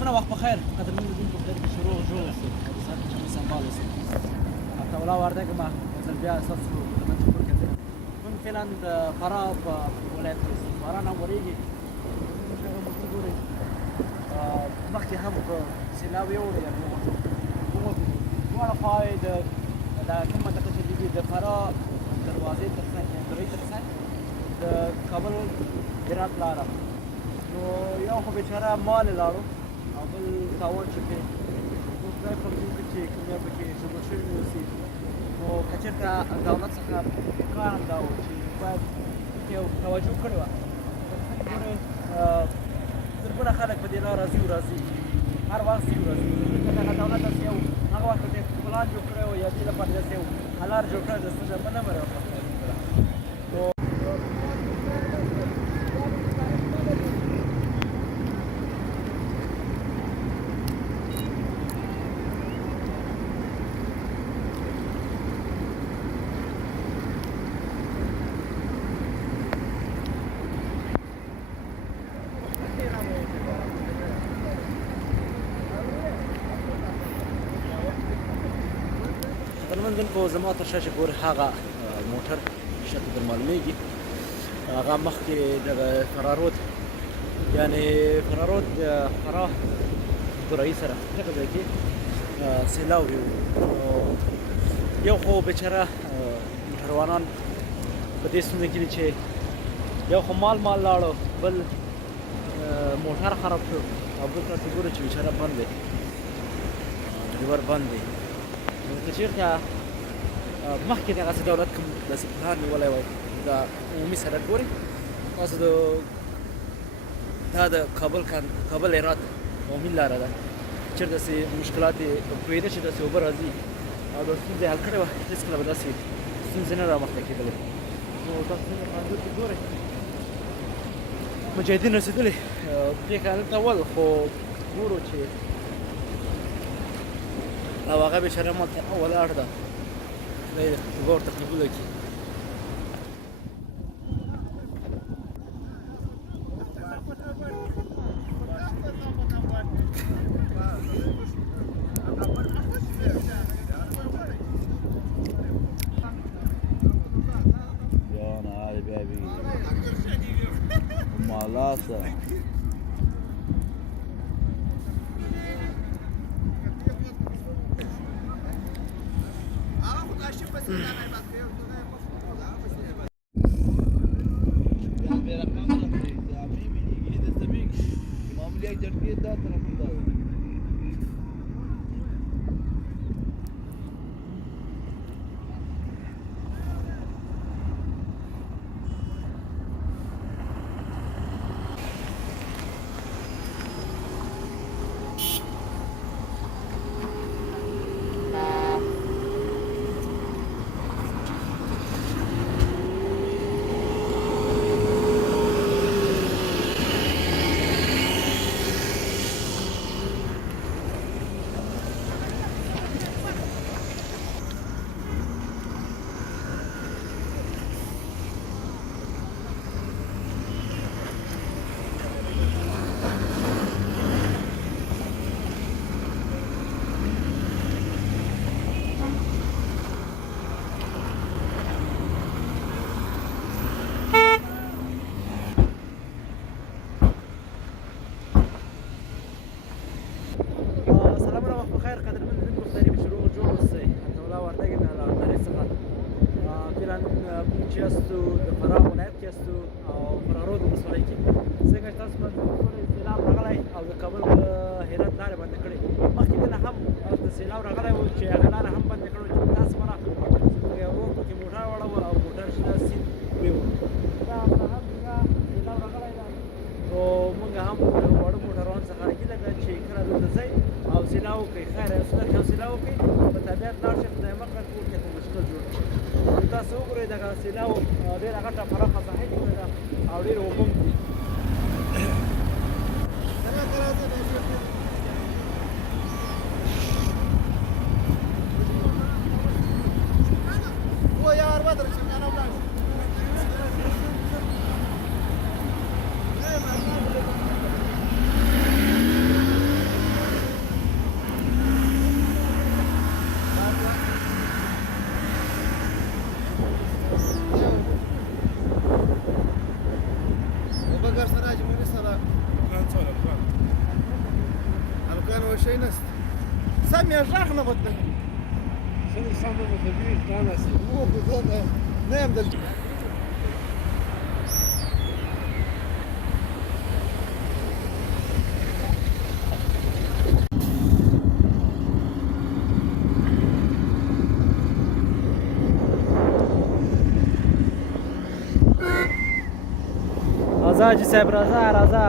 سلامونه وخت بخیر قدرمن لیدونکو په دې کې شروع جوړ اوسئ د ساعت چې سنبال اوسئ حتی ولا وردګم ځل بیا اساس خدمت شکر کوي موږ فعلا د فراه په ولایت کې اوسو باران هم ورېږي موږ هغه موټر ګورئ مخکې هم په سیلاب یوړی دواړه خواوې د کوم منطقه چې دي د فراه دروازې تر څنګ درې تر څنګ د کابل هرات لاره نو یو خو بیچاره مال یې لاړو او بل تاوان چې پې نو خدای په دې وکړي چې کوم یو پکې ژوبل شوي واوسي نو که چېرته دولت څخه کار هم دا و چې باید یو توجه کړې وه ګورئ زرګونه خلک په دې لار راځي او راځي هر وخت ځي او راځي که دغه دولت داسې یو هغه وخت ته پلان جوړ کړی و یا دې لپاره داسې یو حلار جوړ کړی د ستونزه به نه مرې نو منځونکو زما تر شا چې ګورې هغه موټر شاته در معلومیږي هغه مخکې دغه فرارود یعنې فرارود فراه بورایي سره دغه ځای کې سیلاب وي یو خو بیچاره موټروانان په دې ستونزه کې دي چې یو خو مال لاړو بل موټر خراب شو او بل تاسې ګورئ چې بیچاره بند دی ډریور بند دی نو که چېرته مخکې دغسې دولت کوم داسې پلان نیولی وای دا عمومي سړک ګورئ تاسو دا د کابل هرات عمومي لاره ده چېرته داسې مشکلات یې پوهېده چې داسې اوبه راځي او دا ستونزه یې حل کړې وه هېڅکله به داسې ستونزې نه رامخته کېدلې نو تاسو څنګه په انځور کې ګورئ مجاهدین رسېدلي دې کال ته ول خو ګورو چې او هغه بیچاره مالته ولاړ ده خدای دې اوبه ورته قبوله کړي Yana Ali baby. Malasa. چې یاستو د فراه ولایت کې یاستو او فرارود ولسوالۍ کې څنګه چې تاسو باندې ګورئ سیلاب راغلی او د کابل هرات لارې بندې کړې مخکې دې نه هم د سیلاب راغلی و چې هغه لاره هم بندې کړې چې تاسو به راغلو یو ورور پکې موټر واړاوه او موټر شنه سیند ویوړ دا هم سیلاب راغلی ده نو موږ هم د واړه موټروان څخه هیله ده چې کله دلته ځئ او سیلاب وکړئ خیر یو څه یو سیلاب وکړئ په طبیعت لاړ شئ خدای مکړه کور کې خو مشکل جوړ کړي تاسو وګورئ دغه سیلاب ډېره غټه پراخه ساحه جوړه ده او ډېرې اوبه هم دي و شی نشته سم یې غږ نه وته څنګه سمه مې طبیعي ځان است او خدا نه هم دلته راځه حاجي صاحب راځه راځه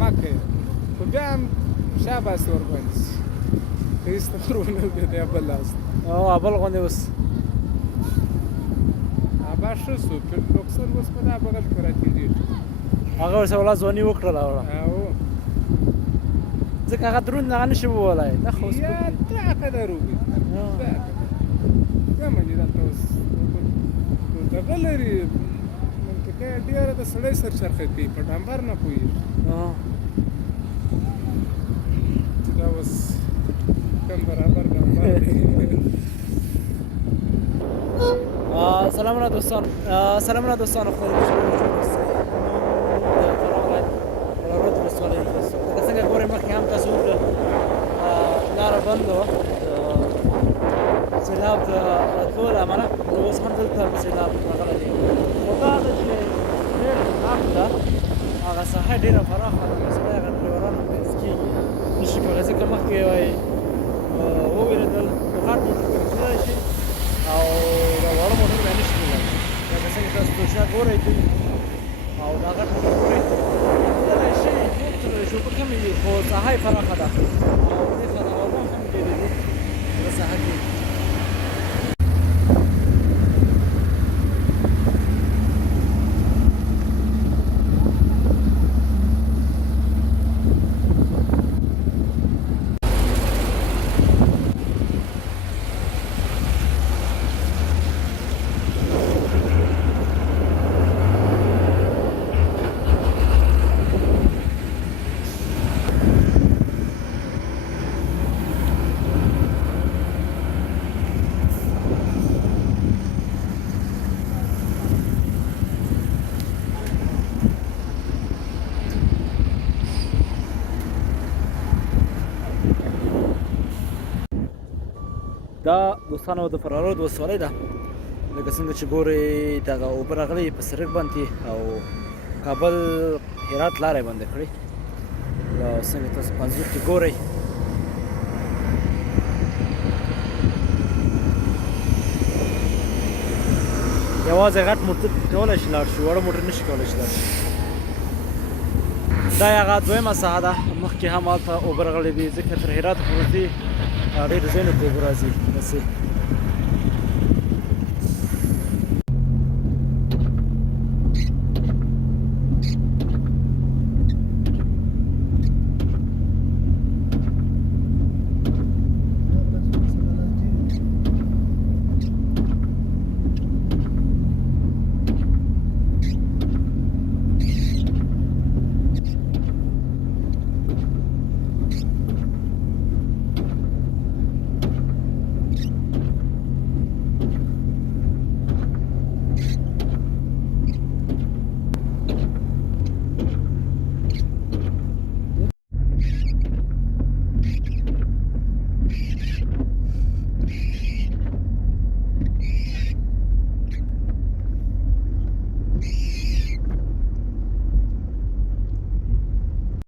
مکه خو بیا هم شاباس ورباندې شي هېڅ خبر ونه لګېدی بل لاس او ابل غوندې اوس ابا ښه شو رخصت اوس په دا بغل کې راتېرېږي هغه ورسره ولا ځواني وکړله او ځکه هغه دروند هغه نشي وویلی دا خو اوس یا دا قدر وګي کومه دي دلته اوس دغه لري منطقه ډېره د سړی سرچرخه کوي په ډامبر نه پوهېږي چې دا اوس کم برابر ډامبر دی سلامونه دوستانو سلامونه دوستانو خو رود ولسوالۍ لکه څنګه ګورئ مخکې هم تاسو وکړه لاره بنده وه د سیلاب د راتلو له امله اوس هم دلته سیلاب راغلی دی خو دا ده چې ډېر حق ده هغه ساحه ډېره پراخه ده نو سړی هغه ډریوران منځ کېږي نشي کولی ځکه مخکې وایي ووېرېدل خو غټ موټر پکې تللی شي او دا واړه موټر بیا نشي تللی لکه څنګه تاسو توشا ګورئ دوی او دا غټ موټر ګورئ تللی شي ټول تللی شي اوبه کمې دي خو ساحه یې پراخه ده او دې خداوتان هم ډېرې دي په ساحه کې دا دوستانو د فرارود ولسوالۍ ده لکه څنګه چې ګورئ دغه اوبه راغلي په سړک باندې او کابل هرات لاره یې بنده کړې دا څنګه تاسو په انځور کې ګورئ یوازې غټ موټر کولی شي لاړ شي واړه موټر نشي کولی شي لاړ شي دا یې هغه دویمه ساحه ده مخکې هم هلته اوبه راغلي دي ځکه تر هرات پورې ډېرو ځایونو کې اوبه راځي داسې